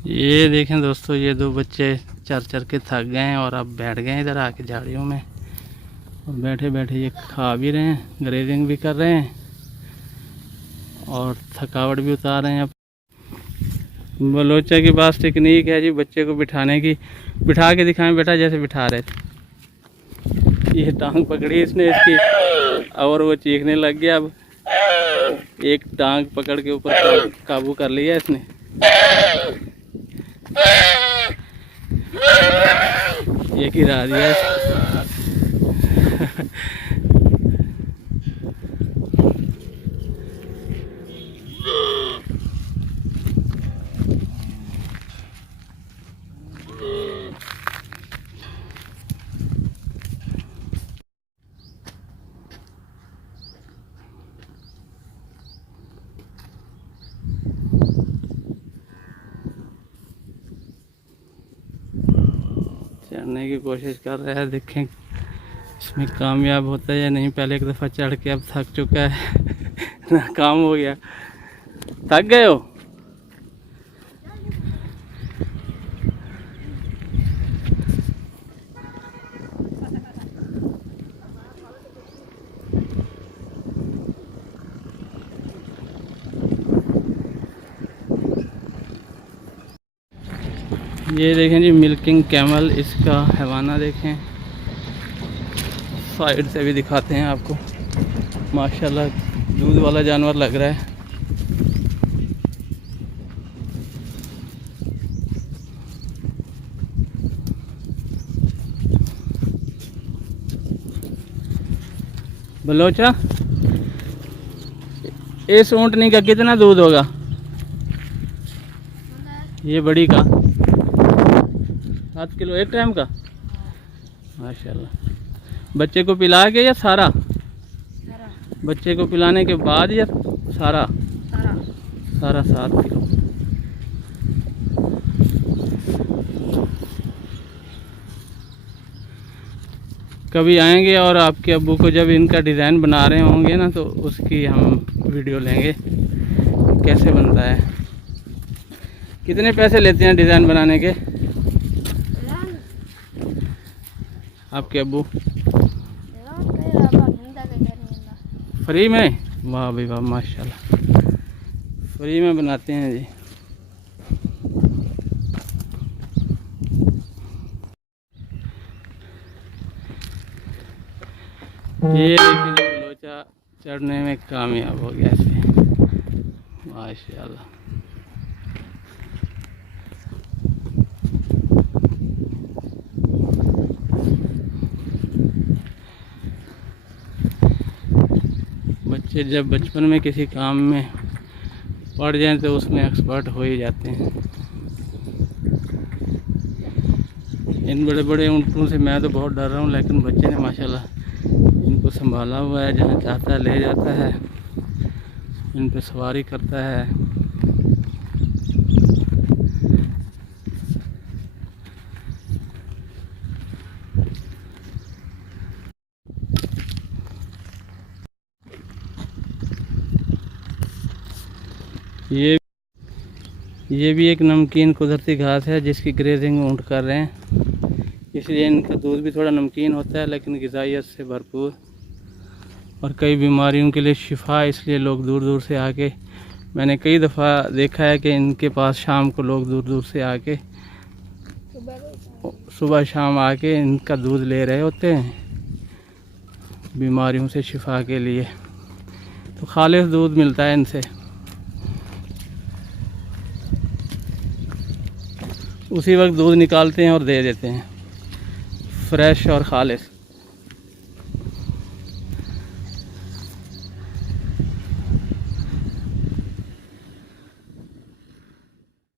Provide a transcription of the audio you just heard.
ये देखें दोस्तों, ये दो बच्चे चर चर के थक गए हैं और अब बैठ गए हैं इधर आके झाड़ियों में। और बैठे बैठे ये खा भी रहे हैं, ग्रेजिंग भी कर रहे हैं और थकावट भी उतार रहे हैं। अब बलोचा के पास टेक्निक है जी बच्चे को बिठाने की। बिठा के दिखाएं बेटा, जैसे बिठा रहे थे। ये टांग पकड़ी इसने इसकी और वो चीखने लग गया। अब एक टांग पकड़ के ऊपर काबू कर लिया इसने। ये गिरा दिया। चढ़ने की कोशिश कर रहा है, देखें इसमें कामयाब होता है या नहीं। पहले एक दफ़ा चढ़ के अब थक चुका है। नाकाम हो गया। थक गए हो? ये देखें जी मिल्किंग कैमल, इसका हैवाना देखें। साइड से भी दिखाते हैं आपको। माशाल्लाह दूध वाला जानवर लग रहा है। बलोचा, इस ऊँटनी का कितना दूध होगा? ये बड़ी का 7 किलो एक टाइम का। माशाल्लाह। बच्चे को पिला के या सारा? बच्चे को पिलाने के बाद या सारा? सारा 7 किलो। कभी आएंगे और आपके अब्बू को जब इनका डिज़ाइन बना रहे होंगे ना, तो उसकी हम वीडियो लेंगे कैसे बनता है। कितने पैसे लेते हैं डिज़ाइन बनाने के आपके अब्बू? फ्री में? वाह भाई वाह, माशाल्लाह फ्री में बनाते हैं जी। ये देखिए जी बलोचा चढ़ने में कामयाब हो गया इसमें, माशाल्लाह। बच्चे जब बचपन में किसी काम में पड़ जाएं तो उसमें एक्सपर्ट हो ही जाते हैं। इन बड़े बड़े ऊँटों से मैं तो बहुत डर रहा हूँ, लेकिन बच्चे ने माशाल्लाह इनको संभाला हुआ है। जहाँ चाहता है ले जाता है, इन पे सवारी करता है। ये भी एक नमकीन कुदरती घास है जिसकी ग्रेजिंग ऊँट कर रहे हैं, इसलिए इनका दूध भी थोड़ा नमकीन होता है, लेकिन ग़िज़ाइयत से भरपूर और कई बीमारियों के लिए शिफा। इसलिए लोग दूर दूर से आके, मैंने कई दफ़ा देखा है कि इनके पास शाम को लोग दूर दूर से आके सुबह शाम आके इनका दूध ले रहे होते हैं बीमारियों से शिफा के लिए। तो खालिस दूध मिलता है इनसे, उसी वक्त दूध निकालते हैं और दे देते हैं, फ्रेश और खालिस।